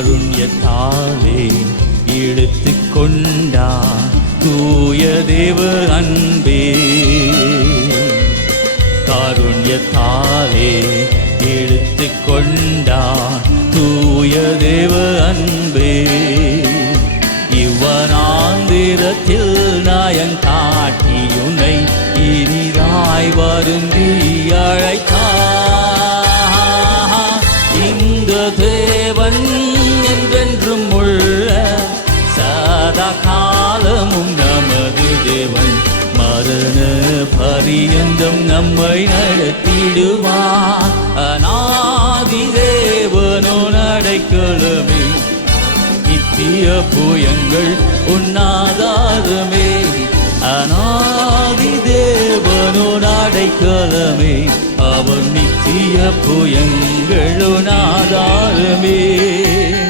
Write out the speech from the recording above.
காருண்யத்தாலே இழுத்து கொண்டார் தூய தேவ அன்பே. காருண்யத்தாலே இழுத்து கொண்டார் தூய தேவ அன்பே. இவ்வனாந்திரத்தில் நாயங்காட்டி உன்னை இனிதாய் வருந்தி அழைத்தார். இந்த தேவன் என்றென்றும் உள்ள சதா காலமும் நமது தேவன். மரண பரியந்தம் நம்மை நடத்திடுவார். அநாதி தேவனோ அடைக்கலமே, நித்திய புயங்கள் உன்னாதாரமே. அநாதி தேவனோ அடைக்கலமே, அவர் நித்திய புயங்கள் உன்னாதாரமே.